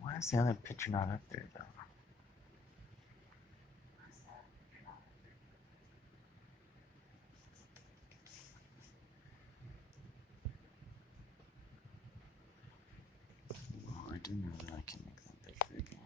Why is the other picture not up there, though? Oh, I do know that I can make that big again.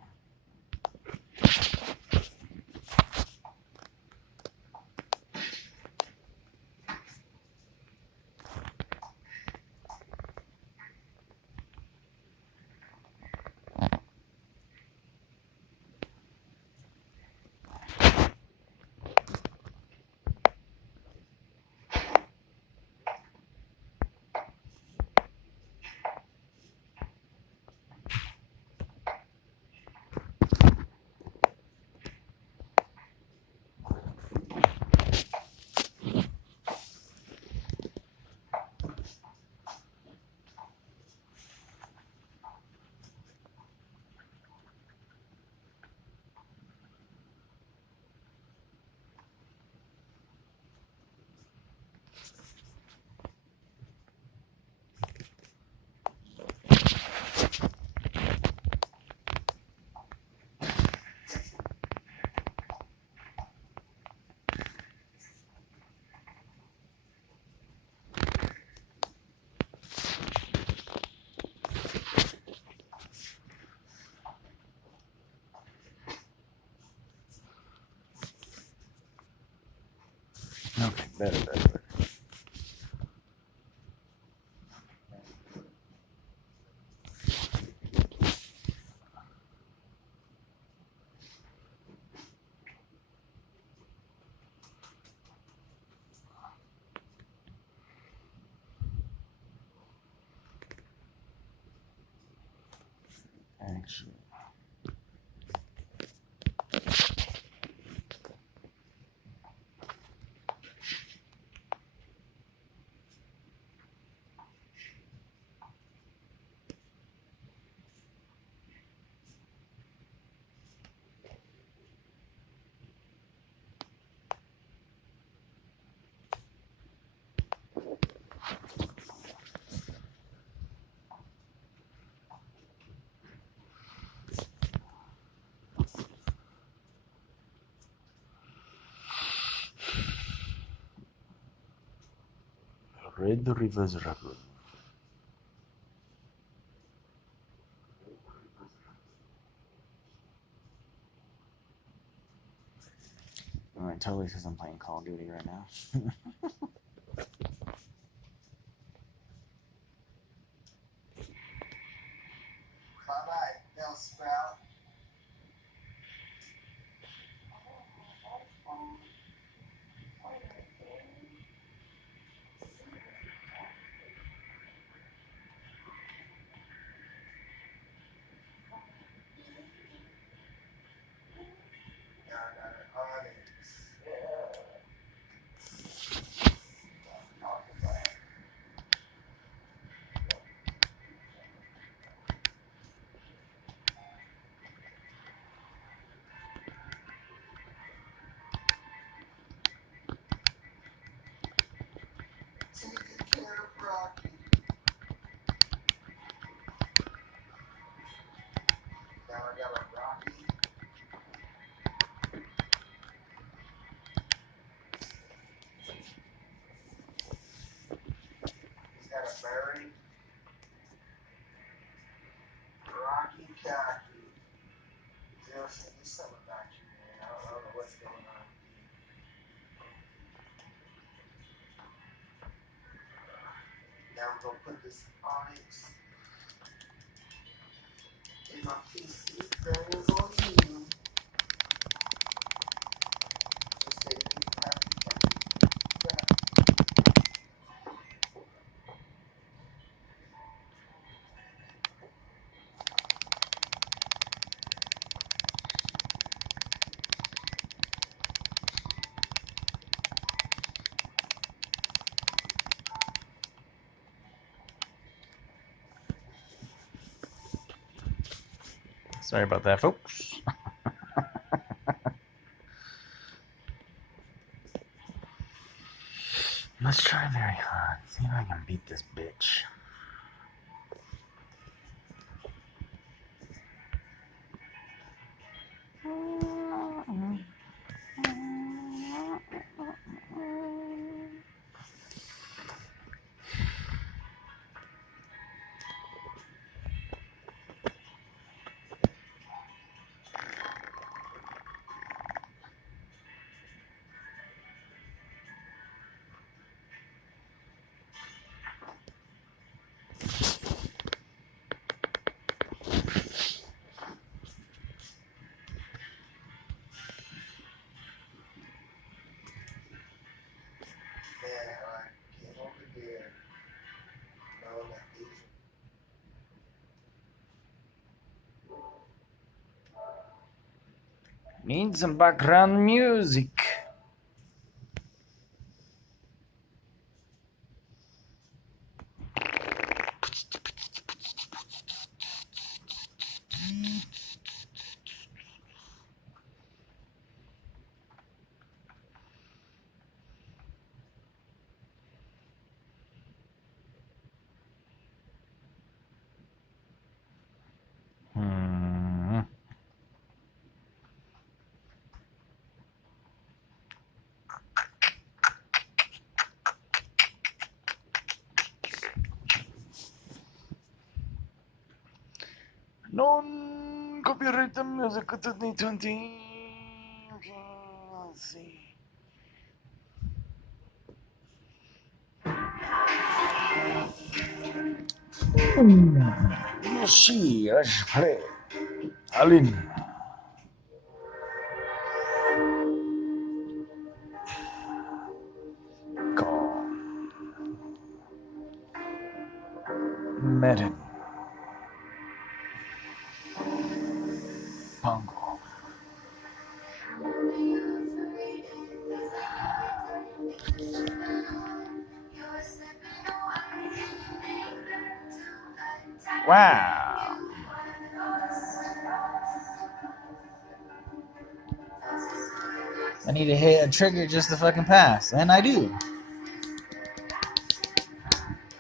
Okay, better. Actually. Red Rivers Railroad. Oh, it totally says I'm playing Call of Duty right now. Bye-bye, Bell Sprout. Taking care of Rocky. Now I got a Rocky. He's got a berry. Rocky Cocky. There's something about you, man. I don't know what's going on. Now we're gonna put this Onyx in my PC. Then we're going to use. Just say you have to check it. Sorry about that, folks. Let's try very hard. See if I can beat this bitch. Need some background music. Non-copyright music 2020. Okay, let's see. Yoshi, let's play. Alin. Go. Madden. Pongo. Wow. I need to hit a trigger just to fucking pass, and I do.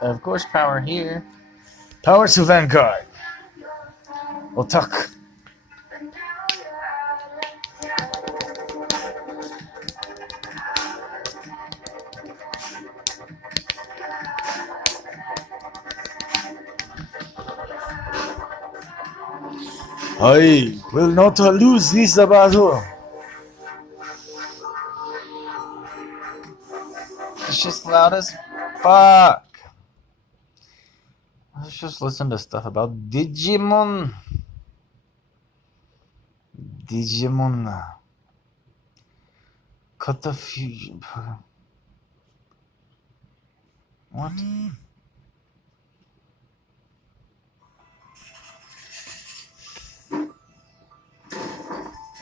Of course, power here. Power to Vanguard. Otak. I will not lose this battle. It's just loud as fuck. Let's just listen to stuff about Digimon. Digimon. Kata Fusion. What?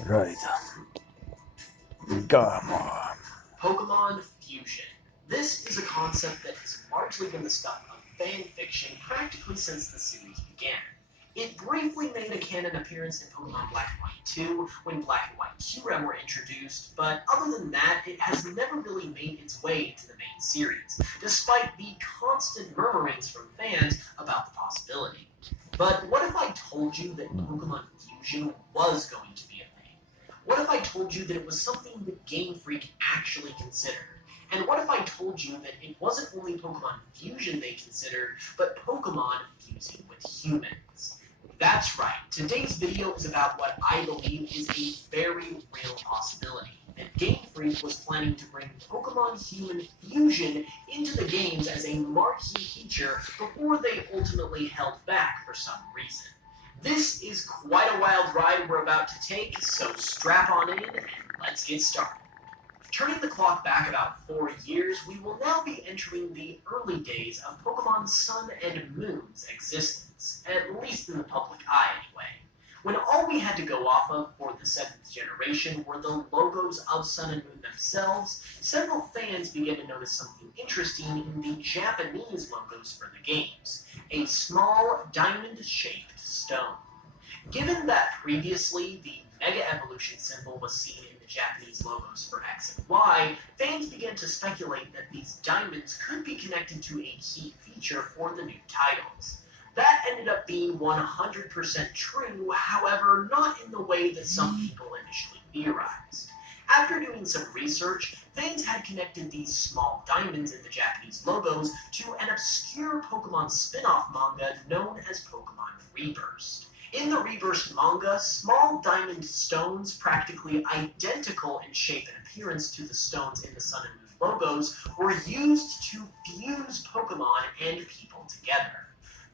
Right. Gamma. Pokemon Fusion. This is a concept that has largely been the stuff of fan fiction practically since the series began. It briefly made a canon appearance in Pokemon Black and White 2 when Black and White Kyurem were introduced, but other than that, it has never really made its way into the main series, despite the constant murmurings from fans about the possibility. But what if I told you that Pokemon Fusion was going to be a thing? What if I told you that it was something that Game Freak actually considered? And what if I told you that it wasn't only Pokemon Fusion they considered, but Pokemon fusing with humans? That's right, today's video is about what I believe is a very real possibility, that Game Freak was planning to bring Pokemon-human fusion into the games as a marquee feature before they ultimately held back for some reason. This is quite a wild ride we're about to take, so strap on in and let's get started. Turning the clock back about 4 years, we will now be entering the early days of Pokemon Sun and Moon's existence, at least in the public eye anyway, when all we had to go off of for the 7th generation were the logos of Sun and Moon themselves. Several fans began to notice something interesting in the Japanese logos for the games, a small diamond-shaped stone. Given that previously the Mega Evolution symbol was seen in the Japanese logos for X and Y, fans began to speculate that these diamonds could be connected to a key feature for the new titles. That ended up being 100% true, however, not in the way that some people initially theorized. After doing some research, fans had connected these small diamonds in the Japanese logos to an obscure Pokemon spin-off manga known as Pokemon Rebirth. In the Rebirth manga, small diamond stones, practically identical in shape and appearance to the stones in the Sun and Moon logos, were used to fuse Pokemon and people together.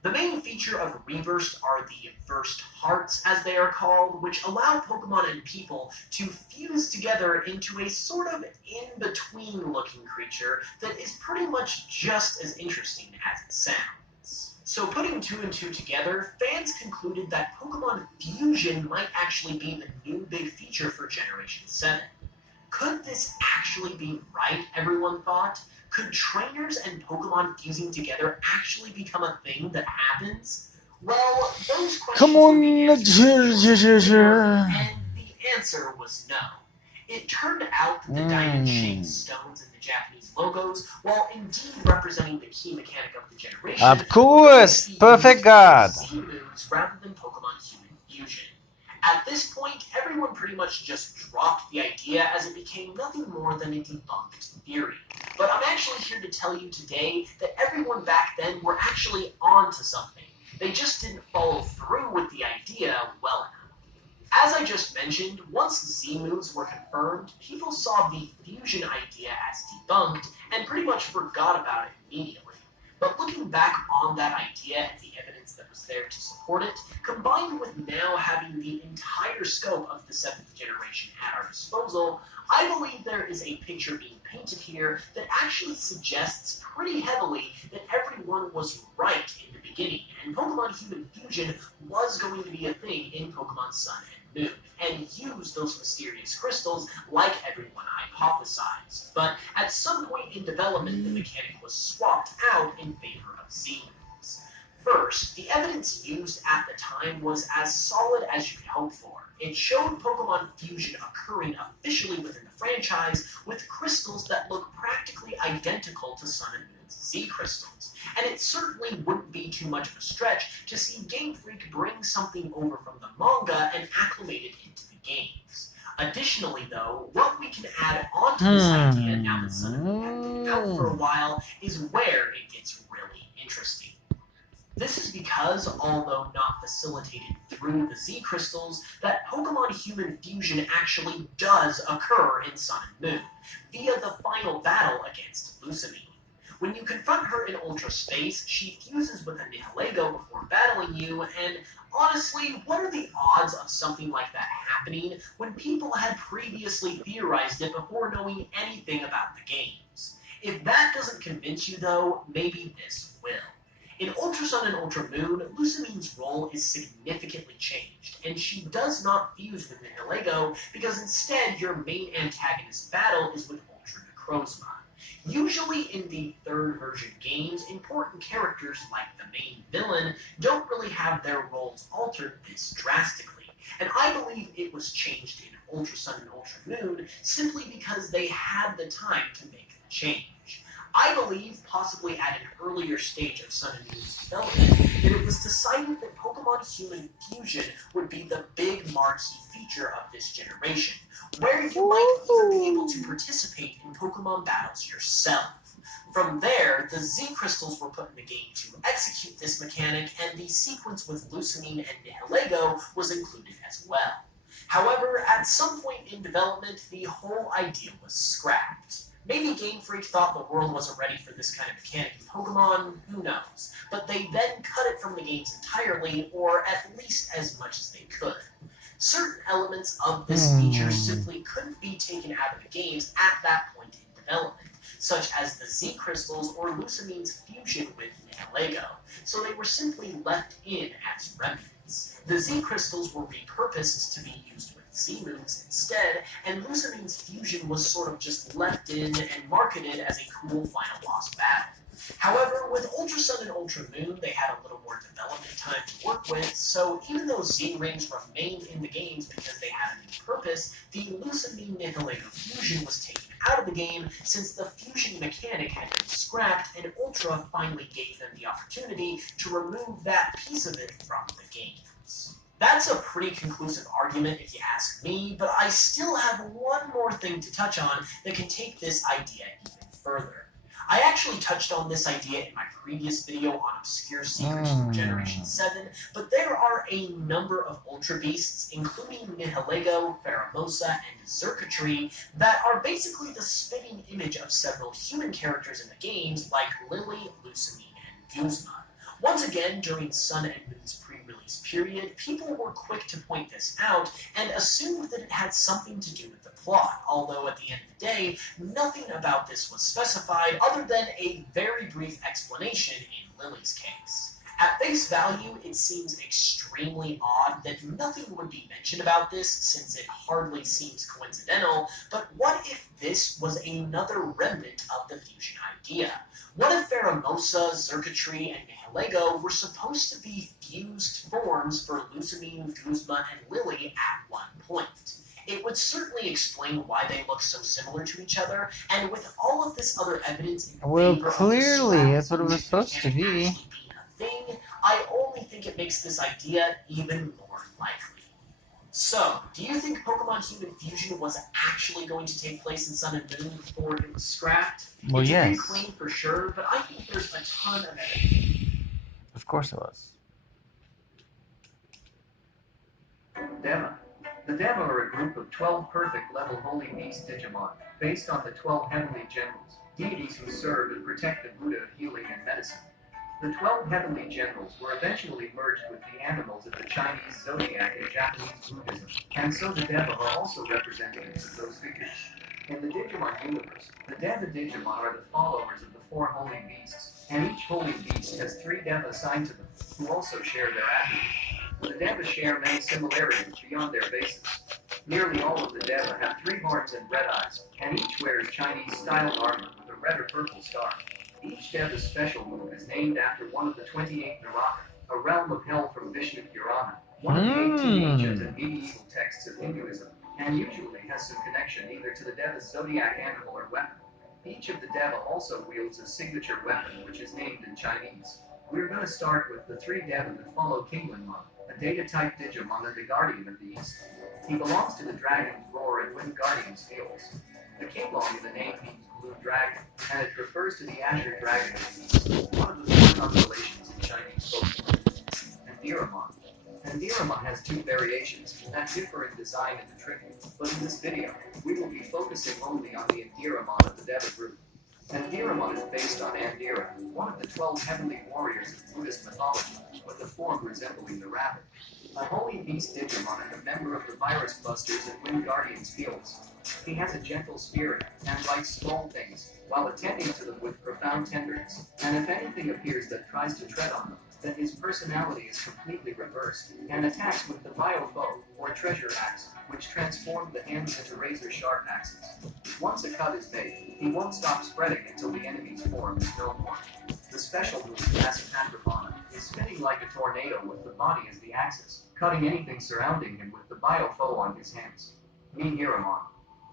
The main feature of Rebirth are the Burst Hearts, as they are called, which allow Pokemon and people to fuse together into a sort of in-between looking creature that is pretty much just as interesting as it sounds. So putting two and two together, fans concluded that Pokemon Fusion might actually be the new big feature for Generation 7. Could this actually be right, everyone thought? Could trainers and Pokemon fusing together actually become a thing that happens? Well, those questions Come would on, be answered sure. and the answer was no. It turned out that the diamond-shaped stones in the Japanese logos, while indeed representing the key mechanic of the generation, Of course, perfect God. Z moves rather than Pokemon Human Fusion. At this point, everyone pretty much just dropped the idea as it became nothing more than a debunked theory. But I'm actually here to tell you today that everyone back then were actually onto something. They just didn't follow through with the idea well enough. As I just mentioned, once Z moves were confirmed, people saw the fusion idea as debunked and pretty much forgot about it immediately. But looking back on that idea and the evidence that was there to support it, combined with now having the entire scope of the 7th generation at our disposal, I believe there is a picture being painted here that actually suggests pretty heavily that everyone was right in the beginning, and Pokemon Human Fusion was going to be a thing in Pokemon Sun and Moon, and use those mysterious crystals like everyone hypothesized. But at some point in development, the mechanic was swapped out in favor of Z moves. First, the evidence used at the time was as solid as you could hope for. It showed Pokemon Fusion occurring officially within the franchise with crystals that look practically identical to Sun and Moon's Z crystals. And it certainly wouldn't be too much of a stretch to see Game Freak bring something over from the manga and acclimate it into the games. Additionally, though, what we can add onto this idea now that Sun and Moon have been out for a while is where it gets really interesting. This is because, although not facilitated through the Z crystals, that Pokemon Human Fusion actually does occur in Sun and Moon, via the final battle against Lusamine. When you confront her in Ultra Space, she fuses with a Nihilego before battling you, and honestly, what are the odds of something like that happening when people had previously theorized it before knowing anything about the games? If that doesn't convince you, though, maybe this will. In Ultra Sun and Ultra Moon, Lusamine's role is significantly changed, and she does not fuse with Nihilego because instead your main antagonist battle is with Ultra Necrozma. Usually in the 3rd version games, important characters like the main villain don't really have their roles altered this drastically, and I believe it was changed in Ultra Sun and Ultra Moon simply because they had the time to make the change. I believe, possibly at an earlier stage of Sun and Moon's development, that it was decided that Pokemon Human Fusion would be the big marquee feature of this generation, where you might even be able to participate in Pokemon battles yourself. From there, the Z crystals were put in the game to execute this mechanic, and the sequence with Lusamine and Nihilego was included as well. However, at some point in development, the whole idea was scrapped. Maybe Game Freak thought the world wasn't ready for this kind of mechanic in Pokemon, who knows. But they then cut it from the games entirely, or at least as much as they could. Certain elements of this feature simply couldn't be taken out of the games at that point in development, such as the Z crystals or Lusamine's fusion with Nihilego, so they were simply left in as remnants. The Z crystals were repurposed to be used with Z moves instead, and Lusamine's fusion was sort of just left in and marketed as a cool final boss battle. However, with Ultra Sun and Ultra Moon, they had a little more development time to work with, so even though Z-Rings remained in the games because they had a new purpose, the Lusamine Nihilego fusion was taken out of the game since the fusion mechanic had been scrapped, and Ultra finally gave them the opportunity to remove that piece of it from the games. That's a pretty conclusive argument if you ask me, but I still have one more thing to touch on that can take this idea even further. I actually touched on this idea in my previous video on obscure secrets from Generation 7, but there are a number of Ultra Beasts, including Nihilego, Pheromosa, and Zerkatry, that are basically the spitting image of several human characters in the games, like Lily, Lusamine, and Guzma. Once again, during Sun and Moon's pre-release period, people were quick to point this out and assumed that it had something to do with the plot, although at the end of the day, nothing about this was specified other than a very brief explanation in Lily's case. At face value, it seems extremely odd that nothing would be mentioned about this, since it hardly seems coincidental, but what if this was another remnant of the fusion idea? What if Pheromosa, Zerkatry, and Nihilego were supposed to be fused forms for Lusamine, Guzma, and Lily at one point? It would certainly explain why they look so similar to each other, and with all of this other evidence in Well, favor of clearly, the that's what it was supposed to be. being a thing, I only think it makes this idea even more likely. So, do you think Pokemon Human Fusion was actually going to take place in Sun and Moon before it was scrapped? Well, It's a yes. big claim for sure, but I think there's a ton of evidence. Of course it was. Deva. The Deva are a group of 12 perfect level Holy Beast Digimon, based on the 12 Heavenly Generals, deities who serve and protect the Buddha of healing and medicine. The 12 Heavenly Generals were eventually merged with the animals of the Chinese zodiac and Japanese Buddhism, and so the Deva are also representatives of those figures. In the Digimon universe, the Deva Digimon are the followers of the 4 Holy Beasts, and each Holy Beast has 3 Deva assigned to them, who also share their attributes. The Deva share many similarities beyond their bases. Nearly all of the Deva have 3 horns and red eyes, and each wears Chinese-style armor with a red or purple star. Each Deva's special move is named after one of the 28 Naraka, a realm of hell from Vishnu Purana, one of the 18 ancient and medieval texts of Hinduism, and usually has some connection either to the Deva's zodiac animal or weapon. Each of the Deva also wields a signature weapon which is named in Chinese. We're going to start with the 3 Deva that follow Kinglinmon, a Data-type Digimon and the Guardian of the East. He belongs to the Dragon's Roar and Wind Guardian's fields. The Kinglong in the name means Blue Dragon, and it refers to the Azure Dragon of the East, one of the 4 constellations in Chinese folklore. Andiramon has 2 variations that differ in design and the trigger, but in this video, we will be focusing only on the Andiramon of the Deva group. Andiramon is based on Andira, one of the 12 heavenly warriors of Buddhist mythology, with a form resembling the rabbit. A Holy Beast Digimon and a member of the Virus Busters and Wind Guardians fields. He has a gentle spirit and likes small things, while attending to them with profound tenderness, and if anything appears that tries to tread on them, then his personality is completely reversed, and attacks with the Bio-Bow, or Treasure Axe, which transformed the hands into razor-sharp axes. Once a cut is made, he won't stop spreading until the enemy's form is no more. The special move, Patrapana, is spinning like a tornado with the body as the axis, cutting anything surrounding him with the Bio-Foe on his hands. Mihiramon.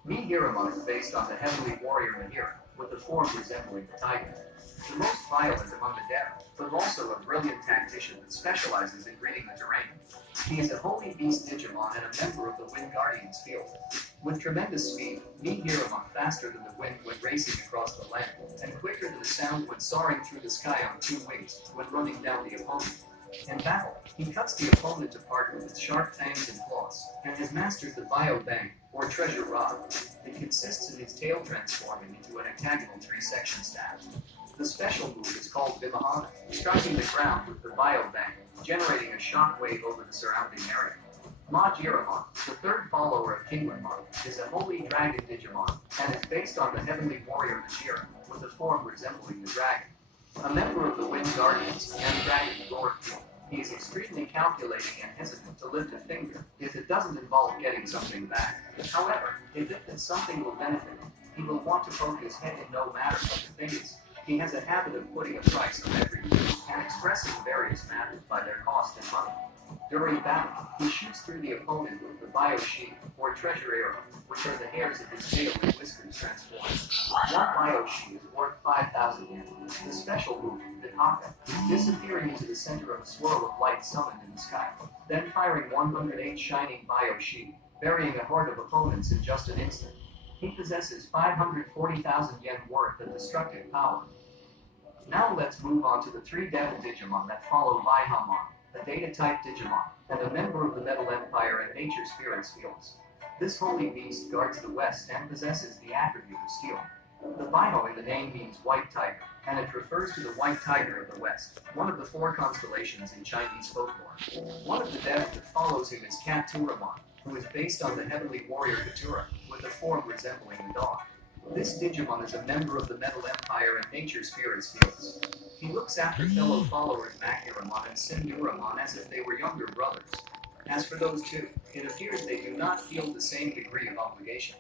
Mihiramon is based on the heavenly warrior Mihira, with a form resembling a tiger. The most violent among the Deva, but also a brilliant tactician that specializes in reading the terrain. He is a Holy Beast Digimon and a member of the Wind Guardians field. With tremendous speed, Mihiramon faster than the wind when racing across the land, and quicker than the sound when soaring through the sky on 2 wings when running down the opponent. In battle, he cuts the opponent apart with its sharp fangs and claws, and has mastered the Bio-Bang, or Treasure Rod. It consists in his tail transforming into an octagonal 3-section staff. The special move is called Vimahana, striking the ground with the Bio-Bang, generating a shock wave over the surrounding area. Majiramon, the 3rd follower of Kinglinmon, is a Holy Dragon Digimon, and is based on the heavenly warrior Majira, with a form resembling the dragon. A member of the Wind Guardians and Dragon's Roar field, he is extremely calculating and hesitant to lift a finger if it doesn't involve getting something back. However, if it that something will benefit him, he will want to poke his head in no matter what the thing is. He has a habit of putting a price on every move and expressing various matters by their cost in money. During battle, he shoots through the opponent with the bio shield or treasure arrow, which are the hairs of his tail and whiskers transformed. One bio shield is worth 5,000 yen. The special move, the Haka, is disappearing into the center of a swirl of light summoned in the sky, then firing 108 shining bio shield, burying a horde of opponents in just an instant. He possesses 540,000 yen worth of destructive power. Now let's move on to the 3 devil Digimon that follow Baihamon, a data-type Digimon, and a member of the Metal Empire and Nature Spirits fields. This holy beast guards the west and possesses the attribute of steel. The Baiho in the name means white tiger, and it refers to the white tiger of the west, one of the 4 constellations in Chinese folklore. One of the devils that follows him is Katuramon, who is based on the heavenly warrior Katura, with a form resembling a dog. This Digimon is a member of the Metal Empire and Nature Spirits fields. He looks after fellow followers Makuramon and Sinduramon as if they were younger brothers. As for those two, it appears they do not feel the same degree of obligation.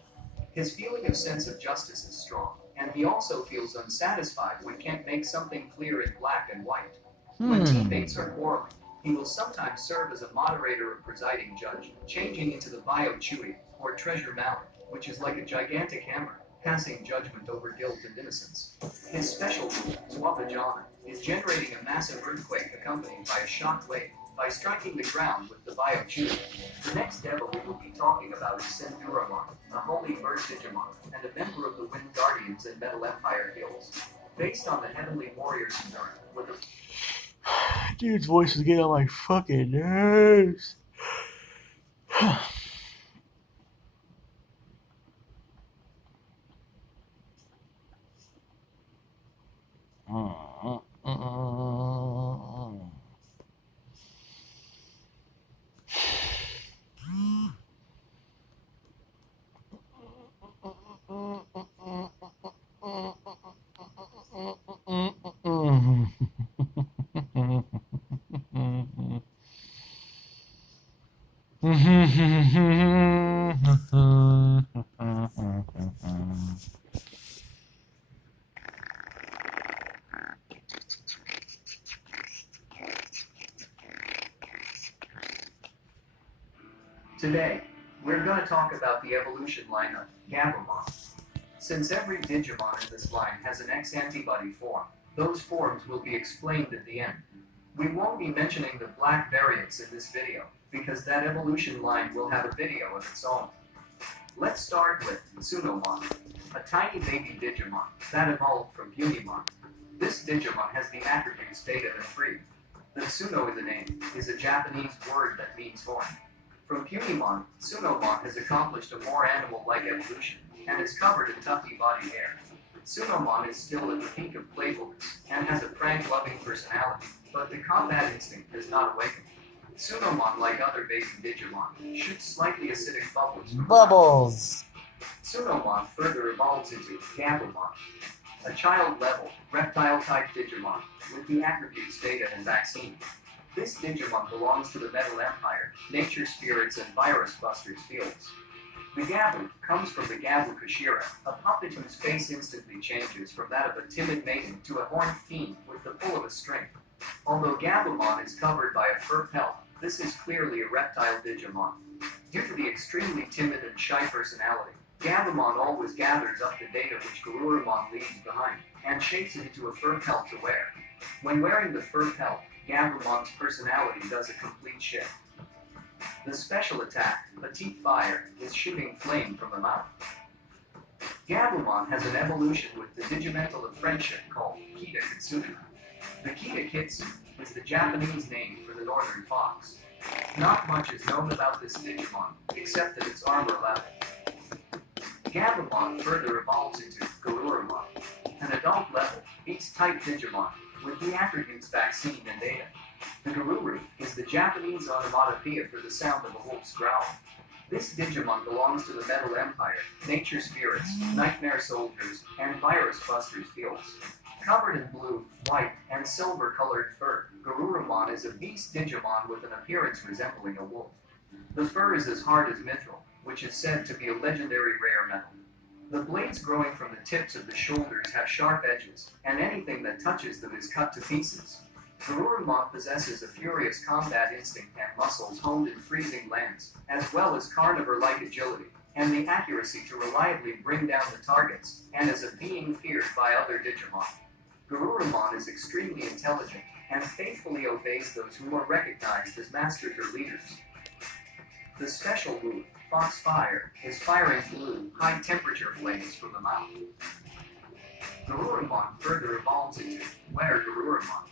His feeling of sense of justice is strong, and he also feels unsatisfied when can't make something clear in black and white. When teammates are quarreling, he will sometimes serve as a moderator or presiding judge, changing into the Bio Chui, or Treasure Mallet, which is like a gigantic hammer, passing judgment over guilt and innocence. His special move, Swapajana, is generating a massive earthquake accompanied by a shock wave, by striking the ground with the Bio Chui. The next devil we will be talking about is Senduramon, a holy bird Digimon, and a member of the Wind Guardians and Metal Empire guilds. Based on the heavenly warriors in Earth, with a Dude's voice is getting on my fucking nerves. Today, we're going to talk about the evolution line of Gabumon. Since every Digimon in this line has an X-antibody form, those forms will be explained at the end. We won't be mentioning the black variants in this video, because that evolution line will have a video of its own. Let's start with Tsunomon, a tiny baby Digimon that evolved from Unimon. This Digimon has the attributes Data and Free. The Tsuno in the name is a Japanese word that means horn. From Punimon, Tsunomon has accomplished a more animal-like evolution, and is covered in tufty body hair. Tsunomon is still at the peak of playfulness, and has a prank-loving personality, but the combat instinct has not awakened. Tsunomon, like other baby Digimon, shoots slightly acidic bubbles from Bubbles! Tsunomon further evolves into Gabumon, a child-level, reptile-type Digimon, with the attributes Data and Vaccine. This Digimon belongs to the Metal Empire, Nature Spirits, and Virus Busters fields. The Gabu comes from the Gabu Kashira, a puppet whose face instantly changes from that of a timid maiden to a horned fiend with the pull of a string. Although Gabumon is covered by a fur pelt, this is clearly a reptile Digimon. Due to the extremely timid and shy personality, Gabumon always gathers up the data which Garurumon leaves behind, and shapes it into a fur pelt to wear. When wearing the fur pelt, Gabumon's personality does a complete shift. The special attack, Petite Fire, is shooting flame from the mouth. Gabumon has an evolution with the Digimental of friendship called Kita Kitsune. The Kita Kitsu is the Japanese name for the northern fox. Not much is known about this Digimon, except that its armor level. Gabumon further evolves into Garurumon, an adult-level, beast-type Digimon, with the attributes Vaccine and Data. The Garuru is the Japanese onomatopoeia for the sound of a wolf's growl. This Digimon belongs to the Metal Empire, Nature Spirits, Nightmare Soldiers, and Virus Busters fields. Covered in blue, white, and silver-colored fur, Garurumon is a beast Digimon with an appearance resembling a wolf. The fur is as hard as mithril, which is said to be a legendary rare metal. The blades growing from the tips of the shoulders have sharp edges, and anything that touches them is cut to pieces. Garurumon possesses a furious combat instinct and muscles honed in freezing lands, as well as carnivore-like agility, and the accuracy to reliably bring down the targets, and is a being feared by other Digimon. Garurumon is extremely intelligent, and faithfully obeys those who are recognized as masters or leaders. The special move, Fox Fire, is firing blue, high-temperature flames from the mouth. Garurumon further evolves into Were-Garurumon,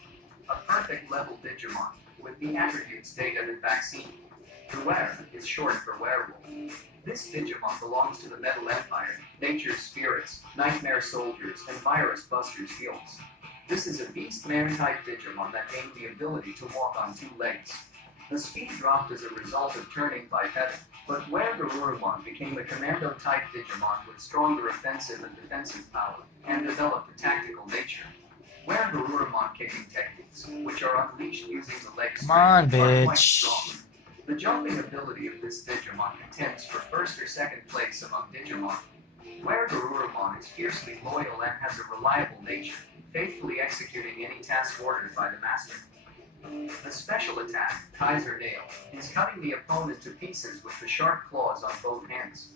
a perfect level Digimon, with the attributes data and vaccine. The Were is short for werewolf. This Digimon belongs to the Metal Empire, Nature's Spirits, Nightmare Soldiers, and Virus Busters guilds. This is a Beast-Man-type Digimon that gained the ability to walk on 2 legs. The speed dropped as a result of turning bipedal, but Were-Garurumon became a Commando-type Digimon with stronger offensive and defensive power, and developed a tactical nature. Were-Garurumon kicking techniques, which are unleashed using the leg Come on, strength, are quite bitch. strong. The jumping ability of this Digimon contends for first or second place among Digimon. Were-Garurumon is fiercely loyal and has a reliable nature, faithfully executing any task ordered by the master. The special attack, Kaiser Nail, is cutting the opponent to pieces with the sharp claws on both hands.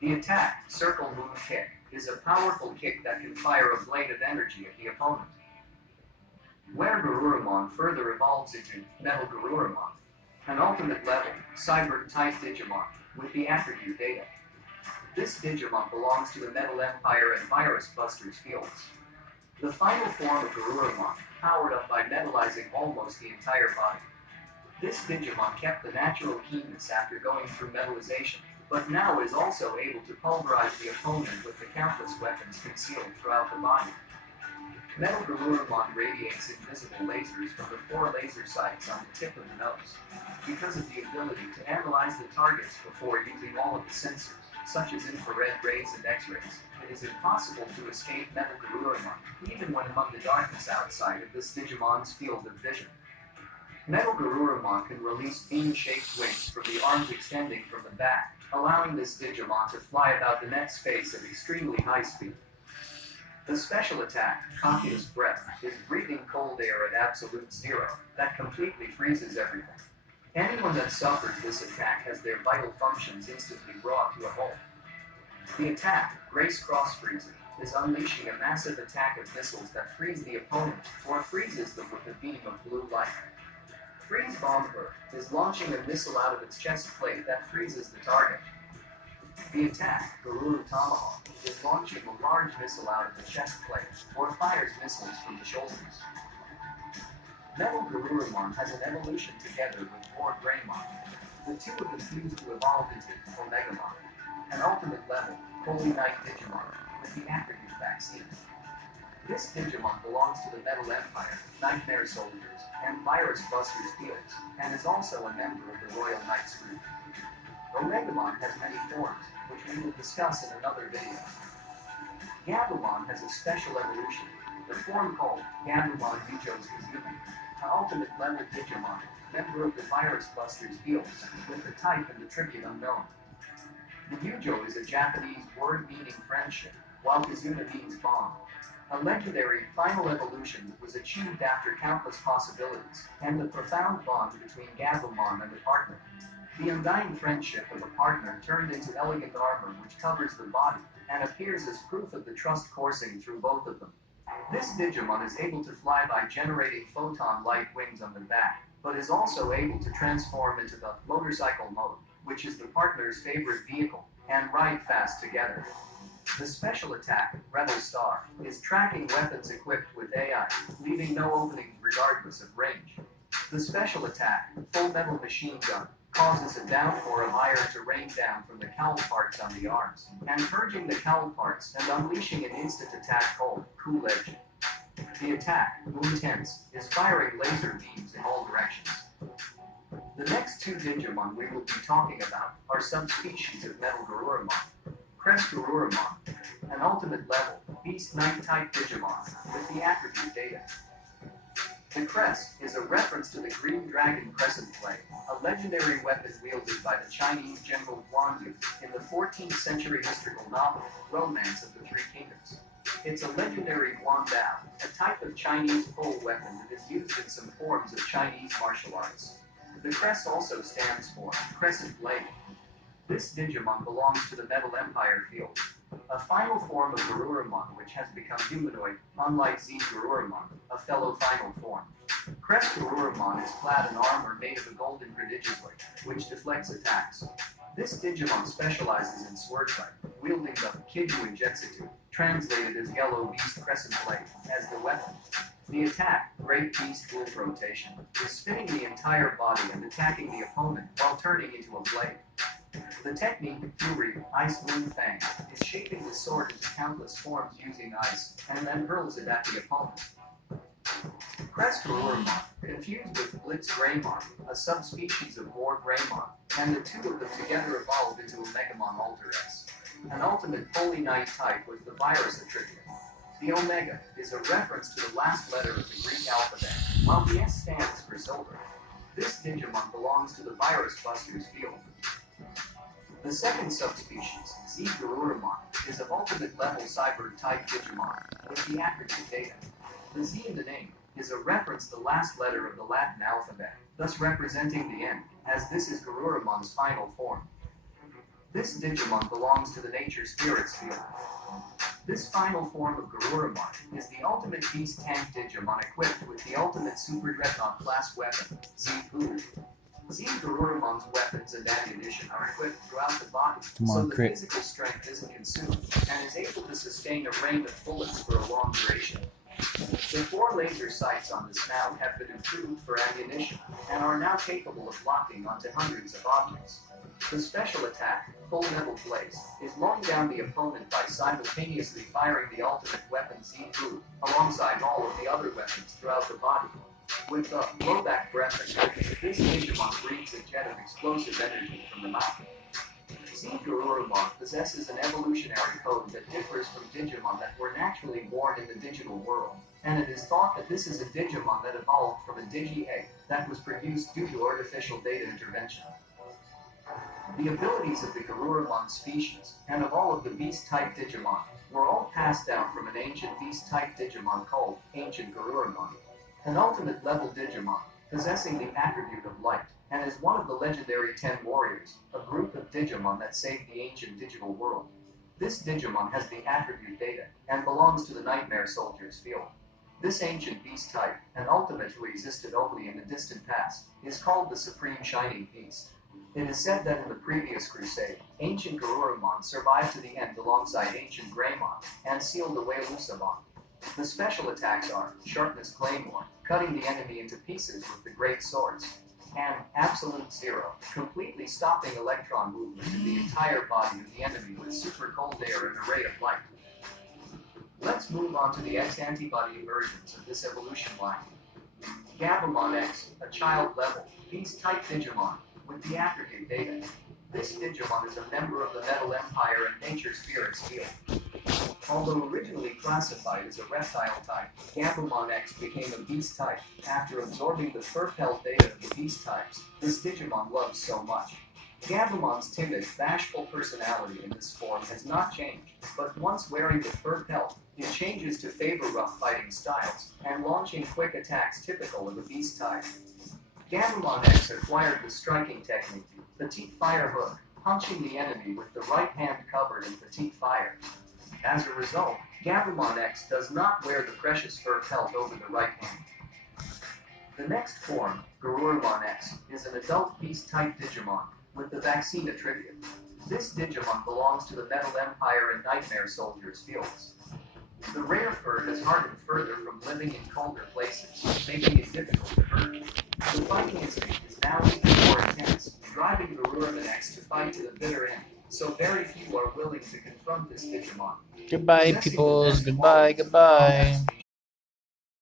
The attack, Circle Moon Kick, is a powerful kick that can fire a blade of energy at the opponent. Were-Garurumon further evolves into Metal Garurumon, an ultimate level, Cyber-type Digimon, with the attribute data. This Digimon belongs to the Metal Empire and Virus Busters guilds. The final form of Garurumon, powered up by metallizing almost the entire body. This Digimon kept the natural keenness after going through metallization, but now is also able to pulverize the opponent with the countless weapons concealed throughout the body. Metal Garurumon radiates invisible lasers from the 4 laser sights on the tip of the nose. Because of the ability to analyze the targets before using all of the sensors, such as infrared rays and X-rays, it is impossible to escape Metal Garurumon, even when among the darkness outside of this Digimon's field of vision. Metal Garurumon can release beam-shaped wings from the arms extending from the back, allowing this Digimon to fly about the net space at extremely high speed. The special attack, Kaku's Breath, is breathing cold air at absolute zero that completely freezes everything. Anyone that suffers this attack has their vital functions instantly brought to a halt. The attack, Grace Cross Freezing, is unleashing a massive attack of missiles that freeze the opponent or freezes them with a beam of blue light. Freeze Bomber is launching a missile out of its chest plate that freezes the target. The attack, Garuru Tomahawk, is launching a large missile out of the chest plate or fires missiles from the shoulders. Metal Garurumon has an evolution together with War Greymon. The two have been fused to evolve into Omegamon, an ultimate level, Holy Knight Digimon, with the attribute vaccine. This Digimon belongs to the Metal Empire, Nightmare Soldiers, and Virus Busters guilds, and is also a member of the Royal Knights group. Omegamon has many forms, which we will discuss in another video. Gabumon has a special evolution, the form called Gabumon Yujo's Kazumi, an ultimate level Digimon, member of the Virus Busters guilds, with the type and attribute unknown. The Yujo is a Japanese word meaning friendship, while Kazuna means bond. A legendary final evolution that was achieved after countless possibilities, and the profound bond between Gabumon and a partner. The undying friendship of a partner turned into elegant armor which covers the body, and appears as proof of the trust coursing through both of them. This Digimon is able to fly by generating photon-light wings on the back, but is also able to transform into the motorcycle mode, which is the partner's favorite vehicle, and ride fast together. The special attack, Rebel Star, is tracking weapons equipped with AI, leaving no openings regardless of range. The special attack, Full Metal Machine Gun, causes a downpour of iron to rain down from the cowl parts on the arms, and purging the cowl parts and unleashing an instant attack called Cool Edge. The attack, Moon Tense, is firing laser beams in all directions. The next 2 Digimon we will be talking about are subspecies of Metal Garurumon. Crest Garurumon, an ultimate level, Beast Knight type Digimon, with the attribute data. The crest is a reference to the Green Dragon Crescent Blade, a legendary weapon wielded by the Chinese general Guan Yu in the 14th century mystical novel, Romance of the Three Kingdoms. It's a legendary Guan Dao, a type of Chinese pole weapon that is used in some forms of Chinese martial arts. The crest also stands for Crescent Blade. This Digimon belongs to the Metal Empire field, a final form of Garurumon which has become humanoid, unlike Z Garurumon, a fellow final form. Crest Garurumon is clad in armor made of a golden prodigious which deflects attacks. This Digimon specializes in sword fight, wielding the Kiju Jetsutu, translated as Yellow Beast Crescent Blade, as the weapon. The attack, Great Beast Wolf Rotation, is spinning the entire body and attacking the opponent while turning into a blade. The technique, Fury, Ice Wind Fang, is shaping the sword into countless forms using ice, and then hurls it at the opponent. Crest Garurumon, confused with Blitz Greymon, a subspecies of War Greymon, and the two of them together evolved into a Megamon Alter S, an ultimate Holy Knight type with the virus attribute. The Omega is a reference to the last letter of the Greek alphabet, while the S stands for silver. This Digimon belongs to the Virus Busters field. The second subspecies, Z Garurumon, is a ultimate level cyber type Digimon with the attribute data. The Z in the name is a reference to the last letter of the Latin alphabet, thus representing the end, as this is Garurumon's final form. This Digimon belongs to the Nature Spirits field. This final form of Garurumon is the ultimate Beast Tank Digimon equipped with the ultimate Super Dreadnought class weapon, Z-Boo. Z Garurumon's weapons and ammunition are equipped throughout the body, so the physical strength isn't consumed, and is able to sustain a rain of bullets for a long duration. The 4 laser sights on the snout have been improved for ammunition, and are now capable of locking onto hundreds of objects. The special attack, Full Metal Blaze, is mowing down the opponent by simultaneously firing the ultimate weapon Z-Boo, alongside all of the other weapons throughout the body. With the blowback breath attack, this Digimon breathes a jet of explosive energy from the mouth. Z Garurumon possesses an evolutionary code that differs from Digimon that were naturally born in the digital world, and it is thought that this is a Digimon that evolved from a Digi-Egg that was produced due to artificial data intervention. The abilities of the Garurumon species, and of all of the Beast-type Digimon, were all passed down from an ancient Beast-type Digimon called Ancient Garurumon, an ultimate level Digimon, possessing the attribute of light, and is one of the legendary 10 Warriors, a group of Digimon that saved the ancient digital world. This Digimon has the attribute data, and belongs to the Nightmare Soldiers field. This ancient beast type, an ultimate who existed only in the distant past, is called the Supreme Shining Beast. It is said that in the previous crusade, Ancient Garurumon survived to the end alongside Ancient Greymon, and sealed away Lucibon. The special attacks are Sharpness Claymore, cutting the enemy into pieces with the Great Swords, and Absolute Zero, completely stopping electron movement in the entire body of the enemy with super cold air and a ray of light. Let's move on to the X-antibody versions of this evolution line. Gabumon X, a child-level, beast-type Digimon, with the attribute data. This Digimon is a member of the Metal Empire and Nature Spirits field. Although originally classified as a reptile type, Gabumon X became a beast type after absorbing the fur pelt data of the beast types this Digimon loves so much. Gabumon's timid, bashful personality in this form has not changed, but once wearing the fur pelt, it changes to favor rough fighting styles, and launching quick attacks typical of a beast type. Gabumon X acquired the striking technique, Petite Fire Hook, punching the enemy with the right hand covered in Petite Fire. As a result, Gabumon X does not wear the precious fur pelt over the right hand. The next form, Garurumon X, is an adult beast-type Digimon, with the vaccine attribute. This Digimon belongs to the Metal Empire and Nightmare Soldiers fields. The rare fur has hardened further from living in colder places, making it difficult to hurt. The fighting instinct is now even more intense, driving Garurumon X to fight to the bitter end, so very few are willing to confront this Digimon. Goodbye, peoples. Goodbye, goodbye.